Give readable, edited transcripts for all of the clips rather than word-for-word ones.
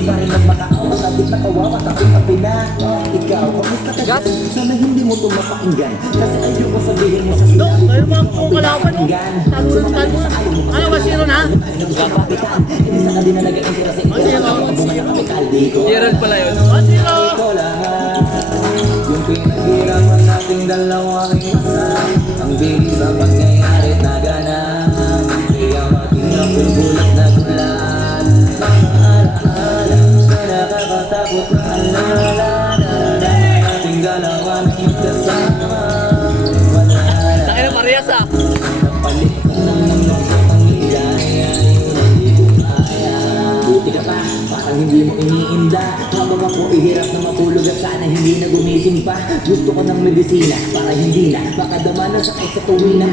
Patuloy pa rin magmakaawa, sabit na kawawa, sabit na pina. Ikaw, kamusta ka dyan? Sana hindi mo ito mapakinggan. Kasi ayoko sabihin mo sa sinabi. Ayun mga kung kalaban mo. Talo. Ano ba, zero na? Hindi sa kanila nag-iisip kasi ikaw. Gerald pala yun. Zero. Ikaw lahat. Yung pinaghirapan nating dalawang isa. Ang bilis sa pangyayari na ganaan. Kaya matingnan kung bulat na gulat. Mga alaala na nakakatakot na alala. Ating dalawa na magkasama. Wala na. Laki na parehas ah. Napalit ko ng mundo sa pangligaya. Hindi ko kaya. Buti ka pa, parang hindi mo iniinda. Habang ako ihirap na matulog at sana hindi na gumising pa. Gusto ko ng medisina para hindi na makadama na sakit sa tuwina.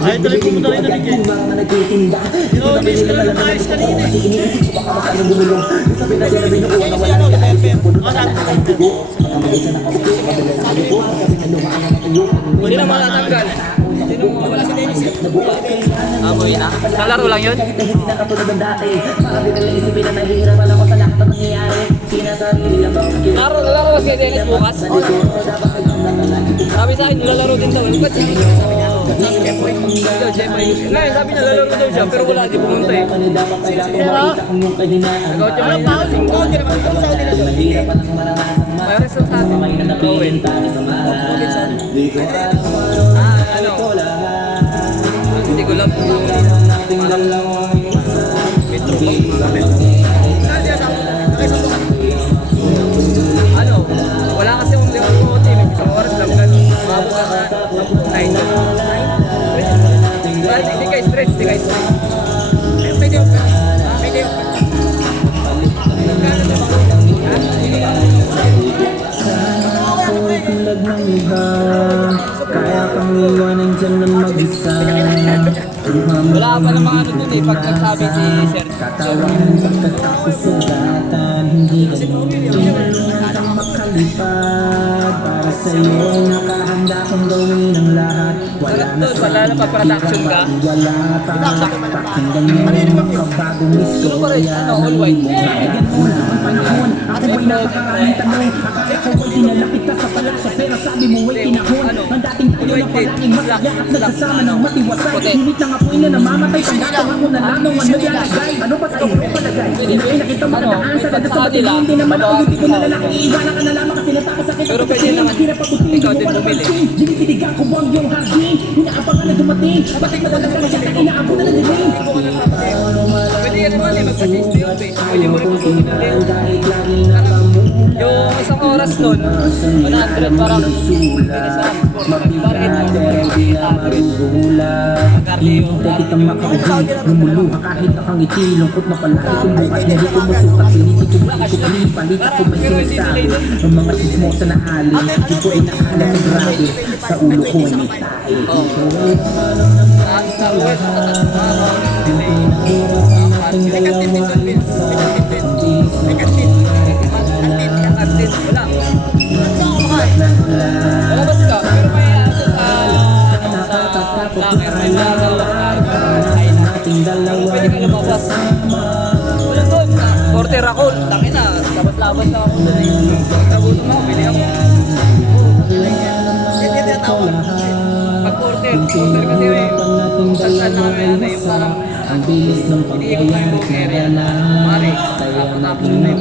Ay, tuloy pumunta rin na Kung baka na nagtitimba. Dito na pinila na lang kasi iniisip ko baka masanong gumulong. Sabi na sila binukuha na wala na kahit sa puno na lang ang dugo. Baka mag-isa na kaupo, kabila na kalipo. Kasi nalumaan na matuyo. Sino matatanggal? Sino wala si Dennis? Amoy na? Sa laro lang yun? Kahit na hindi na katulad ng dati. Para di nila isipin na nahihirapan ako sa lahat ng nangyayari. Sinasarili lang ba ang Laro, lalaro ba si Dennis bukas? Sabi sa akin, lalaro din daw. Ba't sabi niya? Sabi niya, Jempoy. Ngayon, sabi niya, lalaro daw siya, pero wala, di pumunta eh. Nagawa siya Ano pa? Singko. Hindi naman ito sa nila doon. may result sa atin. Gawin. Ano? Hindi ko lang. Metro ano? Wala kasi yung limang ko team. Isang oras lang gan. Mabot ka na 9. Hindi ka stress, hindi ka stress. Pwede yung pwede yung Tulad ng iba, kaya kang iwanan dyan ng mag-isa. Wala pa namang ano dun eh, pag nagsabi si Sir. Katawan pagkatapos sugatan, hindi ka kang makalipad. Para sa'yo, nakahanda kong gawin ang lahat. Wala na sa Wala na pa production ka. wala pa. Pakinggan mo ang kabagong istorya. All white. Ang panahon, ako ay napakaraming tanong. Akala ko ay dinalapit ka sa palasya, pero sabi mo ay kinahon. Ang dating tayo na palaging masaya at nagsasama ng matiwasay. Ngunit ng apoy na namamatay, pagkatang ako na lamang ang naglalagay. Ano ba sa iyo palagay? Hindi nakita mo nadaan sa ganda sa batin. Hindi naman ako hindi ko na lalaki. Iiwanan ka na lamang kasi natakasakit. Pero pwede naman, ikaw din bumili. Dinipitigan ko buwang yung hardin. Inaabangan na dumating. Bakit madalas ka na siya sa inaabot na nadiling? Pwede ka naman eh, magpa-taste yun eh. Pwede mo rin magpapagin. Yung isang oras nun, 100 parang pinisan. Parang 800. Hintay kitang makauwi, lumuluha kahit nakangiti. Lungkot na palagi kung bukas hindi ko masukat. Piniti ko maikubli, palit ako may sinasabi. Ang mga chismosa na ali, di ko inakala na grabe. Sa ulo ko ay may tayo. Sa uwes, May kantin din doon, Bill. May kantin. kantin. Wala. Saan ako makain? Malabas ka, pero may ato sa locker. May pwede ka lumabas. Wala doon. Porter ako. Tangin na. Labas-labas na ako doon eh. Nagutom ako. Bili ako. Hindi tinatawag. Pag porter kasi eh. Saan na kami na yung parang iniikot mo yung buong area na mari. Tapos na yung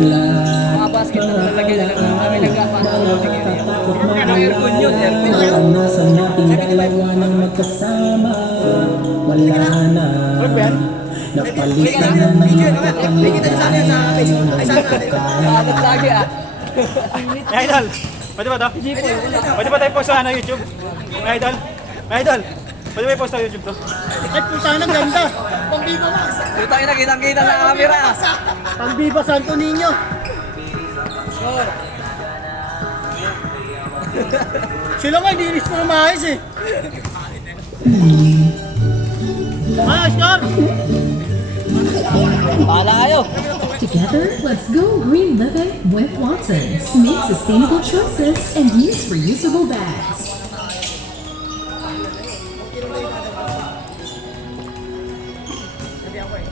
mga basket na nalalagay na lang na kami nagkapasok ng area. Aircon yun. Aircon. Nasa nating dalawa nang magkasama. Wala na. Napalitan na ng May kita sa akin sa Facebook. Ay, saan natin? Kaanat lagi ah. Idol, pwede ba to? Pwede ba tayo post sa YouTube? Idol, pwede ba i-post sa YouTube to? Ay, puta na, ganda. Pang-Viva Max. Putang ina, kitang-kita sa camera. Pang-Viva Santo Niño. Sure. Sila nga, dinis ko na maayos eh. Ayos, Kar! Bahala kayo. Together, let's go green living with Watsons. Make sustainable choices and use reusable bags. Sabi ako eh.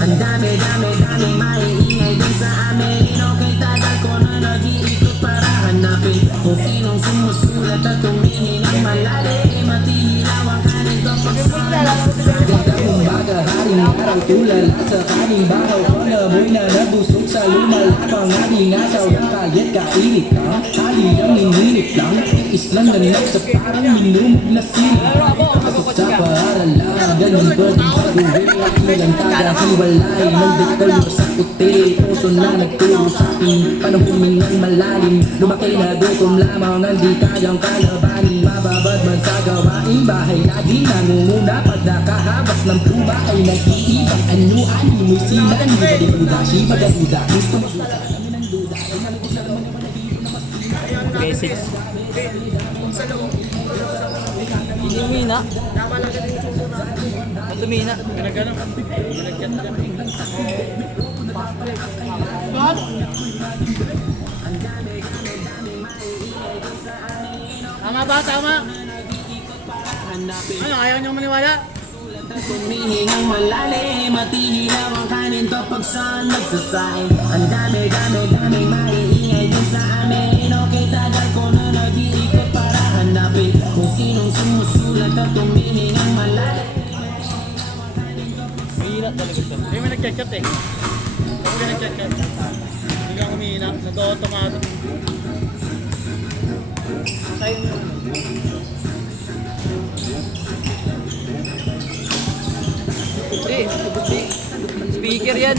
Ang dami maiingay din sa amin. Okay, tagal ko na nag-iikot para hanapin kung sinong sumusulat at tumingin ng malalim. Matihilaw ang kanin kapag kumbaga, haring araw tulala sa kaning bahaw ko na mo'y na nabusog sa lumalapang aking asaw ng kayat kainit lang. Hali lang, ningilit lang, islam na sa parang minumuglasin. Pasok sa paaralan, ganun ko din sa buhay at ilang tagahiwalay ng dekal mo sa puti. Puso na nagturo sa akin, panahon ng malalim. Lumaki na gutom lamang, hindi kayang kalabanin. Mababad man sa gawaing bahay, laging nangunguna. Pag nakahabak ng puma ay nag-iibang anuan. Mo'y sinan, hindi duda, siya magaduda. Gusto magduda, kami ng duda. Basics. Hindi umina. Ba't umina? Tama ba? Tama? Ano, ayaw niyong maniwala? Tumihingang malalim, matihilaw ang kanin kapag saan nagsasain. Ang dami maiingay din sa amin. Okay, tagal ko na nag-iikot para hanapin kung sinong sumusulat at tumihingang malalim. Mahirap talaga ito. Hindi mo nag-chat eh. Ako ka nag-chat. Hindi ka umihina. Nag-automatic. Hindi. Speaker yan.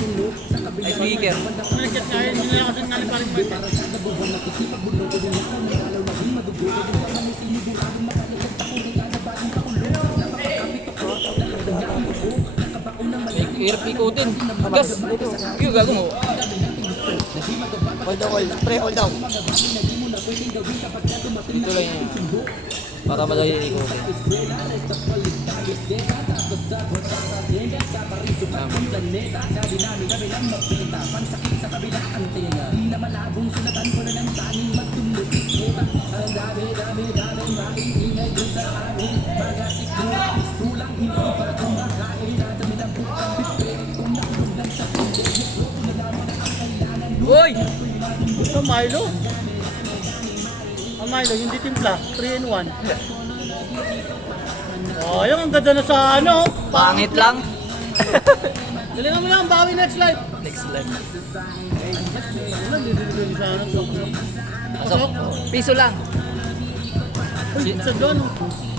Ay, speaker. Ako nag-chat nga yun. Hindi na kasi naliparin mo ito. Hirap ikutin. Gas. Yung gago mo. Hold down, hold. Pre, hold down. Dito lang yan. Para madali ikutin. Uy! Ito Milo. Ang Milo, hindi timpla. 3 in 1. Oh, yung ang ganda na sa ano. Pangit lang. Galingan mo lang, bawi next slide. Next live. Ano, didilin sa ano. Pasok. Piso lang. Uy, sa doon.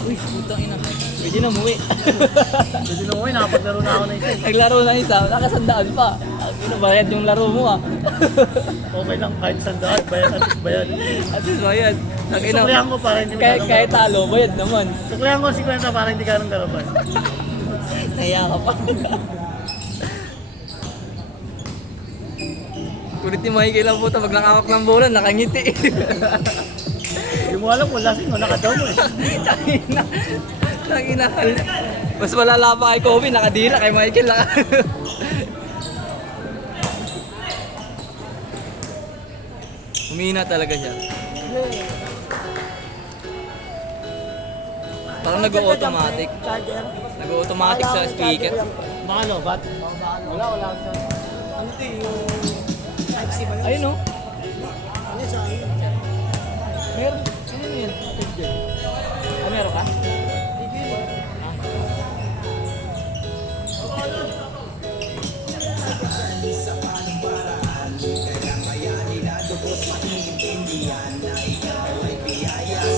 Uy, putang ina. Pwede na umuwi. Pwede na uwi, nakapaglaro na ako na isa. Naglaro na isa, nakasandaan pa. Ano, bayad yung laro mo ah. Okay lang, kahit sandaan, bayad at least bayad. At least bayad. Suklihan ko para hindi mo Kahit talo, bayad naman. Suklihan ko 50 para hindi ka nang garapan. Nahiya ka pa. Kulit ni Mikey lang puta, pag nakawak ng bola, nakangiti. Hindi mo alam kung lasing mo, nakadaw mo eh. Tangina. Tangina. Mas malala pa kay Kobe, nakadila kay Michael lang. Humina talaga siya. Parang nag-automatic. Nag-automatic sa speaker. Baka lobat? Wala. Ano ito yung Type-C ba yun? Ayun oh. Ano sa akin? Meron. Ano yun? Ah, meron ka?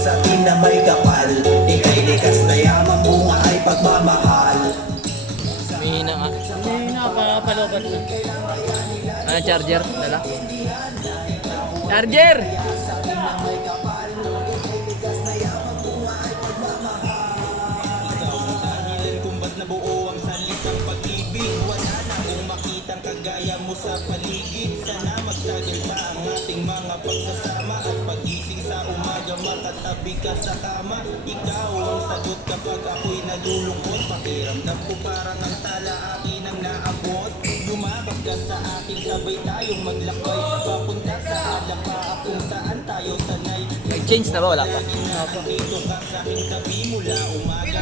Sa akin na may kapal, ika'y likas na yamang buhay pagmamahal. Humihina nga. Hindi na, palobat na. Ano, charger? Dala? Charger! Kung ba't nabuo ang salitang pag-ibig, wala na kung makitang kagaya mo sa paligid. Sana magtagal pa ang ating mga pagsasama at pagising sa umaga makatabi ka sa kama. Ikaw ang sagot kapag ako'y nalulungkot. Pakiramdam ko parang ang tala akin ang naabot. Lumabag ka sa akin, sabay tayong maglakbay papunta sa alapa kung saan tayo sanay. Nag-change na ba? Wala pa. Dito ka sa aking tabi mula umaga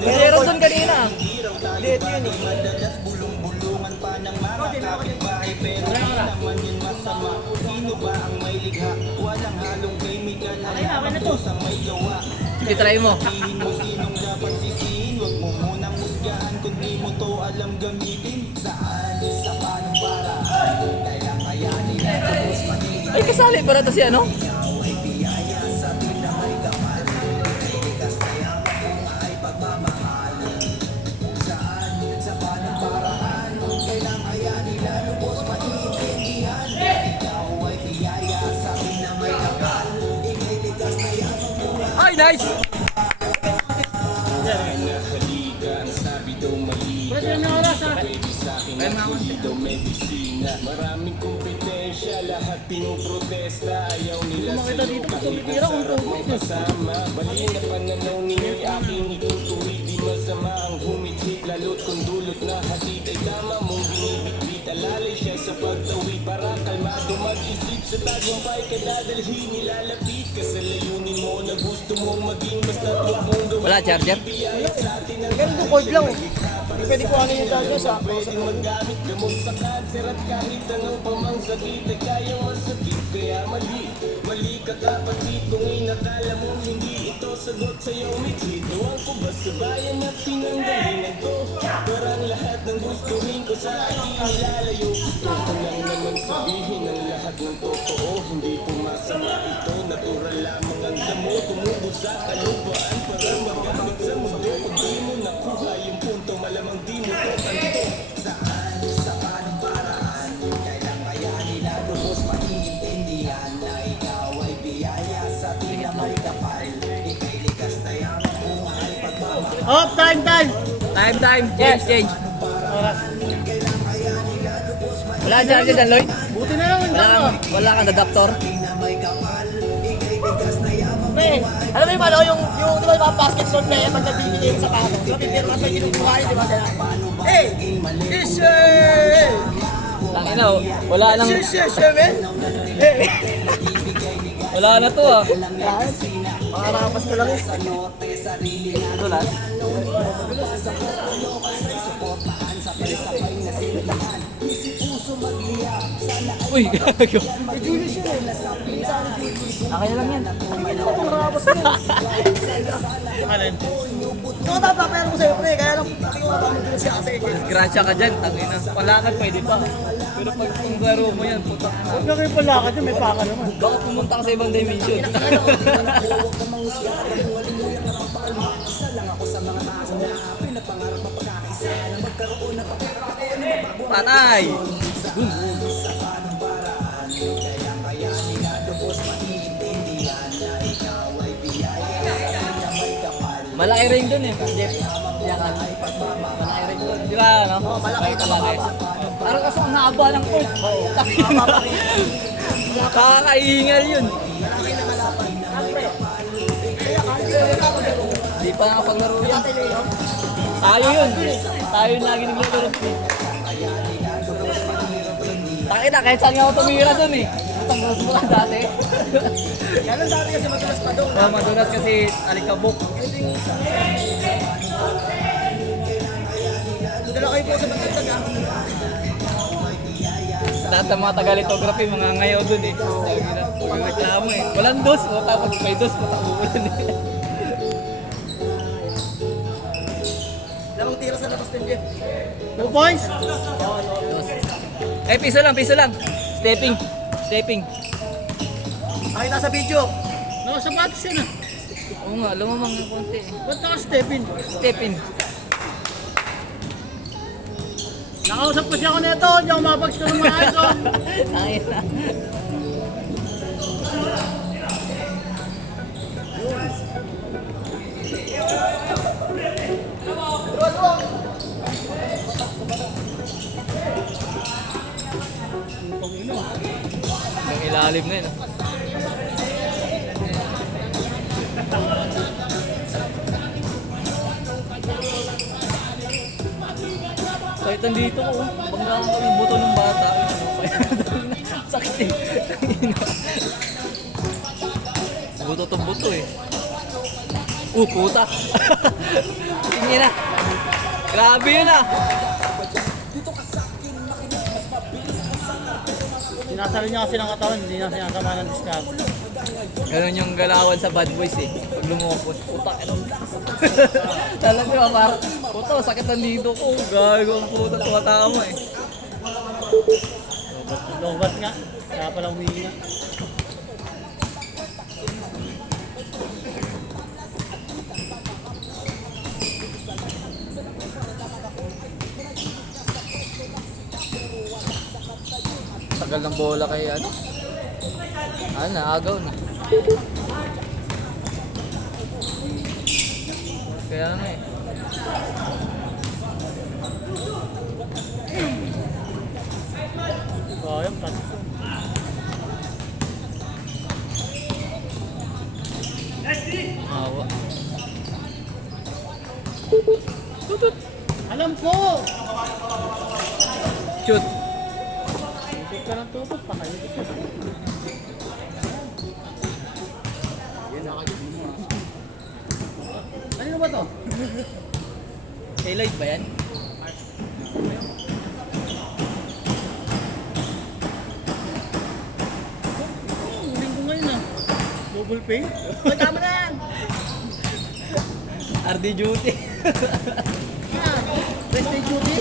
Meron doon kanina. Hindi, ito yun eh. I-try mo. Ay, kasali pa na to si ano? Ay, nice! Maraming kompetensya, lahat pinoprotesta. Ayaw nila sa lupa, kasama. Bali na pananaw ninyo'y aking itutuwi. Di masama ang humithit, lalo't kung dulot na hatid ay tama mong binibitbit. Alalay siya sa pagtawid para kalmado mag-isip. Sa tagumpay ka dadalhin, nilalapit ka sa layunin mo na gusto mong maging basta't huwag mong gawin. Wala charger? Ganun chord lang oh. Hindi pwede ko ano yung dagyo sa Pwedeng maggamit gamot sa cancer at kahit anong pamang sakit ay kaya masakit. Kaya mali ka kapatid kung inakala mo hindi ito sagot sa'yo mitid. Ewan ko ba sa bayan at tinanggalin ito? Parang lahat ng gustuhin ko sa aking nilalayo. Gusto ko lang naman sabihin ang lahat ng totoo. Hindi po masama ito, natural lamang ang damo. Tumubo sa kalupaan para magamit sa mundo. Pag di mo nakuha yung punto, malamang di mo to kanto. Sa paano paraan, kailang kaya nila lubos maiintindihan na ikaw ay biyaya sa tinamay kapal. Ika'y likas na yung buhay pagmamahal. Oh, time! Time. Change. Wala ang charger dyan, Lloyd? Buti na lang yung dagyo. Wala kang adapter? Tinamay kapal, ika'y likas na yaman. Pre, alam mo yung ano, yung di ba yung mga basketball player pag nagbibigay sa pato. Di ba pipirmas may kinukuha yun, di ba sila? Hey! This way! Tangina, wala nang... man! Hey! Wala na to ah. Makarapas ko lang eh. Ito lang. Uy, gago. Julius yun eh. Akin lang yan. Makarapas ko lang. Alin? Ito ka tapapero ko sa'yo, pre. Kaya lang, pati ko matamagin siya kasi. Grasya ka dyan, tangina. Palakad pwede pa. Pero pag kung laro mo yan, putang na. Huwag na kayo palakad yun, may paka naman. Baka pumunta ka sa ibang dimension. Patay! Malaki rin dun eh. Jeff. Malaki rin dun. Di ba, ano? Oo, malaki. Parang kaso ang haba ng court. Nakakaingal yun. Di pa nakapaglaro yan. Tayo yun. Tayo yung lagi naglaro. Takita, kahit saan nga ako tumira dun eh. Itang gusto mo ka dati. Yan ang dati kasi matulas pa doon. Madulas kasi alikabok. Dala kayo po sa magdagdag ah. Lahat ng mga taga-lithography, mga ngayaw dun eh. Pag reklamo eh. Walang dos, tapos may dos, matakulan eh. Lamang tira sa labas din, Jeff. 2 points? Dos. Eh, piso lang. Stepping. Nakita sa video. Nakasapatos yan ah. Oo nga, lumamang ng konti eh. Ba't naka-step-in? Stepping. Nakausap ko siya ako nito, hindi ako mabags ko ng mga aso. Ayun na. Ang ilalim na yun ah. Kahit nandito ko, bangga ko yung buto ng bata. Sakit eh. Buto tong buto eh. Puta. Tingin na. Grabe yun ah. Sinasali niya kasi ng katawan, hindi niya sinasama ng discount. Ganun yung galawan sa bad boys eh. Pag lumukot, puta. Talaga ba, parang, puta, sakit ang dito ko. Gago ang puta, tumatama eh. Lobat nga, kaya pala humihinga. Tagal ng bola kay ano? Naagaw na. Kaya nga eh. Sayang, pati. Awa. Alam ko! Shoot. Tutok ka ng tutok, pakayagit ka. Ano ba to? Kay Lloyd ba yan? Uling ko ngayon ah. Double pay? Ay, tama na yan! RD duty. Yan! Rest day duty?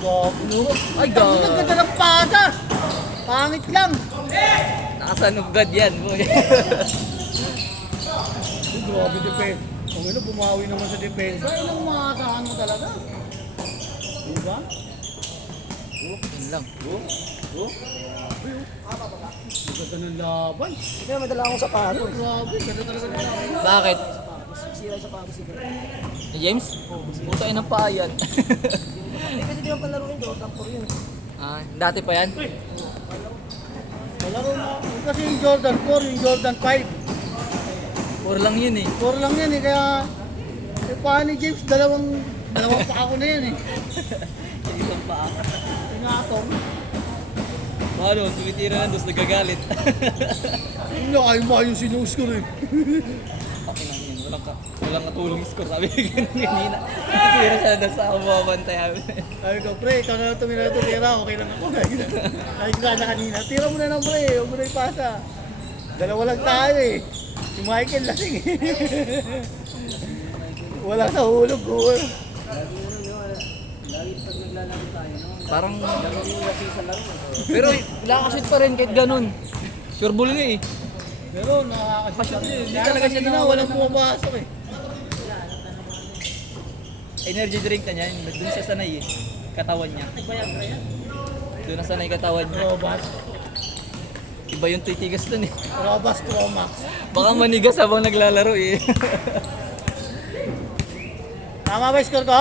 Gablo. Ay, Ang ganda ng pasa! Pangit lang! Nakasanugad yan, boy. Grabe depensa. Kung ano, bumawi naman sa depensa, ilang maasahan mo talaga. Diba? Yun lang. Ang ganda ng laban. Hindi na madala akong sapato. Grabe, ganda talaga ng laban. Bakit? Sira yung sapato siguro. Ni James? Puta ng payan. Kasi di naman palaruin doon, tapos yun. Dati pa yan? Palaro na. Kasi yung Jordan 4, yung Jordan 5. Puro lang yun eh. 4 lang yan eh, kaya... Eh, paano ni James, dalawang pa ako na yan eh. Yung isang paa. Ingatong. Paano? Tumitira lang, tapos nagagalit. Hindi, ayaw mo yung sinus ko rin. Okay lang yun. Walang katulong score. Sabi ko ganun kanina. Tumitira siya na sa ako mababantay. Sabi ko, pre, ikaw na tumira ito, tira, okay lang ako. Sabi ko sana kanina, tira mo na lang pre, huwag mo na ipasa. Dalawa lang tayo eh. Si Michael lasing eh. Wala sa hulog ko. Parang... Pero nakakashoot pa rin kahit ganun. Sure ball nga eh. Pero nakakasya. Hindi talaga siya na walang pumapasok eh. Energy drink na niya. Doon siya sanay eh. Katawan niya. Doon na sanay katawan niya. Robas. Iba yung titigas doon eh. Robas Pro Max. Baka manigas habang naglalaro eh. Tama ba yung score ko?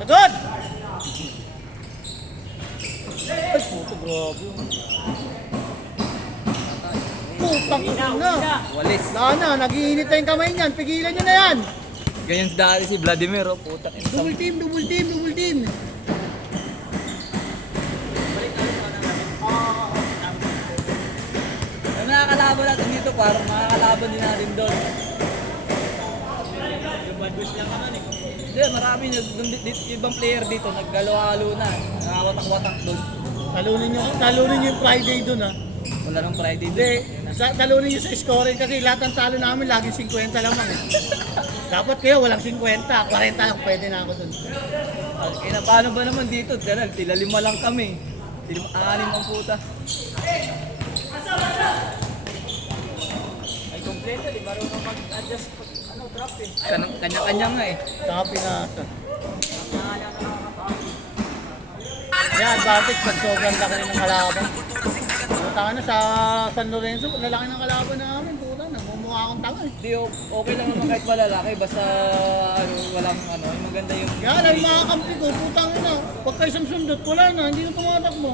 Sagot! Ay, puto, grabe. Putang ina na. Walis. Sana, nag-iinit na yung kamay niyan. Pigilan nyo na yan. Ganyan dati si Vladimir oh. Puta. Double team, double team, double team. Yung nakakalaban natin dito, parang makakalaban din natin doon. Yung bad boys lang naman eh. Hindi, marami ibang player dito, naggalo-halo na. Nakawatak-watak doon. Talunin nyo yung Friday dun ha. Wala nang Friday Hindi, doon. talunin nyo sa scoring kasi lahat ng talo namin laging 50 lamang eh. Dapat kayo walang 50, 40 lang pwede na ako dun. Eh, na paano ba naman dito? Tila 5 lang kami. 6 ang puta. Ay, kompleto. Di marunong mag-adjust pag drop eh. Kanya-kanya nga eh. Tapi na. Yan, advantage pag sobrang laki ng kalaban. Punta na sa San Lorenzo, lalaki ng kalaban namin. Puta, nagmumukha akong tanga eh. Di, okay lang naman kahit malalaki. Basta walang yung maganda yung... Yan, ang mga kampi ko, putang ina. Pagka isang sundot, wala na, hindi na tumatakbo.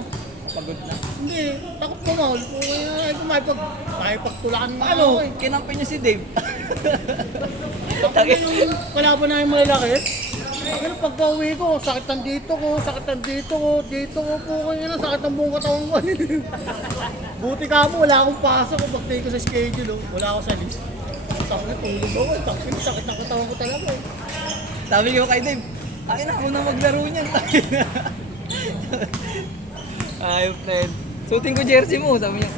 Pagod na. Hindi, takot ko maul. Kaya ito makipagtulakan mo Ano? Kinampi niya si Dave. Takot yung kalaban namin malalaki. Pero pagka uwi ko, sakit ng dito ko, dito ko po ko yun, sakit ng buong katawan ko. Buti ka mo, wala akong pasok kung pag-take ko sa schedule, oh. Wala ako sa list. Tangin, tulog ako, tangin, sakit ng katawan ko talaga. Eh. Sabi ko kay Dave, akin na ako na maglaro niyan. Ayop na yun. Suotin ko jersey mo, sabi niya.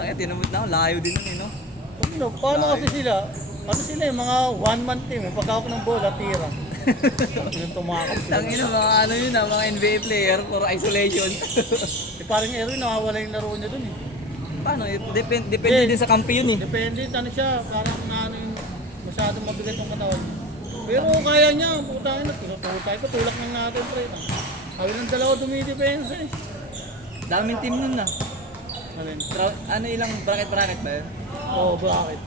Ay, tinamot na ako, layo din nun eh, no? Ano, paano kasi sila? Kasi sila yung mga one-man team, yung pagkakap ng bola, tira. Yung tumakap sila. Tangin na mga ano yun ah, mga NBA player for isolation. Eh, parang Erwin, nawawala yung laro niya dun eh. Paano? Depende din sa kampi yun eh. Depende, ano siya, parang naano yung masyadong mabigat yung katawan. Pero kaya niya, putangin na, tulak lang natin, pre. Kami ng dalawa dumidepensa eh. Daming team nun na. Alin? Ano ilang bracket ba yun? Oo, bakit?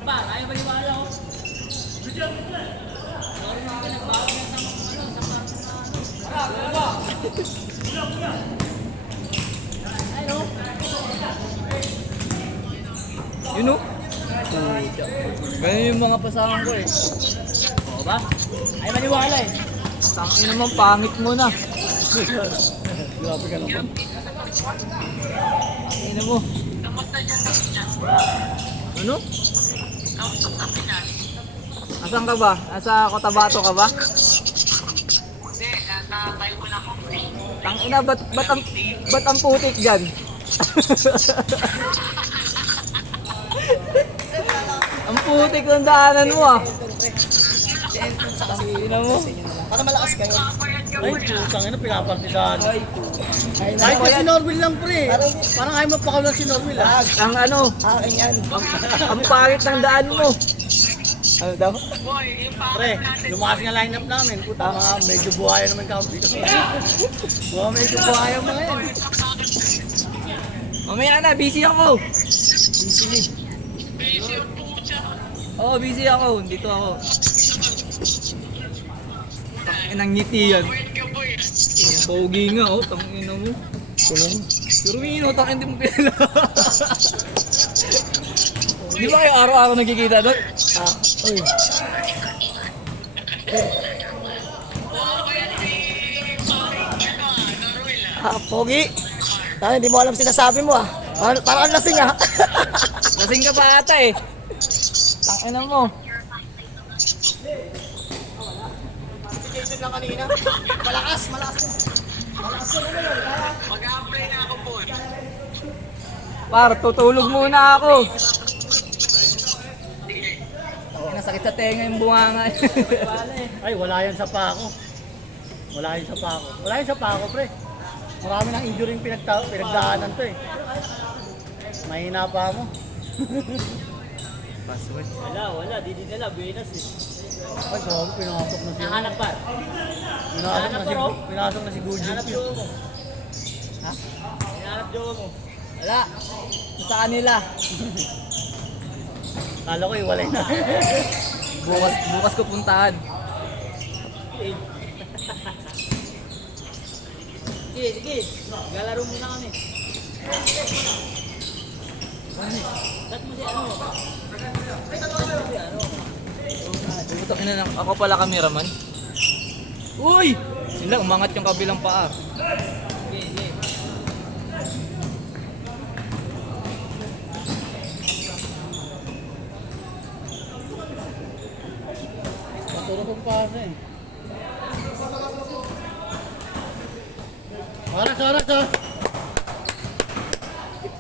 Yun o? Ganyan yung mga pasangan ko eh. Oo ba? Ay maniwala eh. Tangin naman, pangit mo na. Grabe ka naman. Tangin mo. Ano? Asan ka ba? Nasa Cotabato ka ba? Hindi, nasa Taiwan ako. Tangina, ba't ang putik dyan? Ang putik ng daanan mo ah. Tangina mo. Para malakas kayo. Ay, putang ina, pinapartisahan. Kahit na si Norville lang, pre. Parang ayaw mapakawalan si Norville, ha? Ang ano? Akin yan. Ang pangit ng daan mo. Ano daw? Pre, lumakas nga lineup namin. Puta, mga medyo buhaya naman kami. Mga medyo buhaya mga yan. Mamaya na, busy ako. Oo, busy ako. Dito ako. Tangin ang ngiti yan. Pogi nga, oh. Tangin mo. Pero Mino, tangin din mo pila. Di ba kayo araw-araw nagkikita doon? Uy. Pogi. Hindi mo alam sinasabi mo, ah. Parang lasing, ah. Lasing ka pa ata eh. Tangin mo. Jason lang kanina. Malakas. Par, tutulog muna ako. Nasakit sa tenga yung bunganga. Ay, wala yan sa pako. Wala yan sa pako, pre. Marami ng injury yung pinagdaanan to eh. Mahina pa mo. Wala. Di nila. Buenas eh. Ay, grabe, pinasok na siya. Nahanap pa. Pinasok na si Gujin. Ha? Hinahanap jowa mo. Wala. Sa kanila. Kala ko iwalay na. Bukas ko puntahan. Sige. Galaro muna kami. Tat mo si ano? Putakin na lang. Ako pala cameraman. Uy! Yun lang, umangat yung kabilang paa. Matulog ang pasa eh. Oras, oh.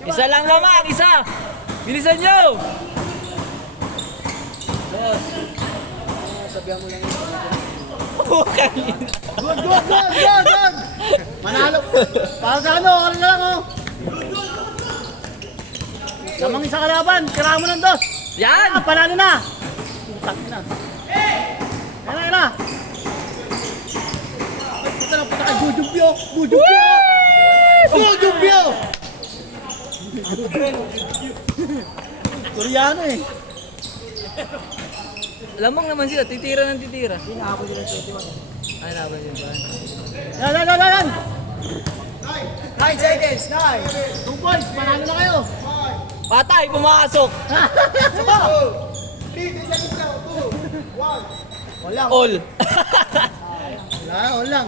Isa lang naman, isa! Bilisan nyo! Sabihan mo lang yun. Okay. Good! Manalo. Para sa ano, oras na lang, oh. Lamang isa kalaban, tira mo ng dos. Yan! Panalo na. Putak na. Yan na. Puta kay Gujubyo. Koreano eh. Lamang naman sila, titira ng titira. Hinahapon nila 21. Ay, naban yun ba? Yan. 9 seconds, 9. 2 points, panalo na kayo. Patay, pumasok! Walang. All! Wala, on lang.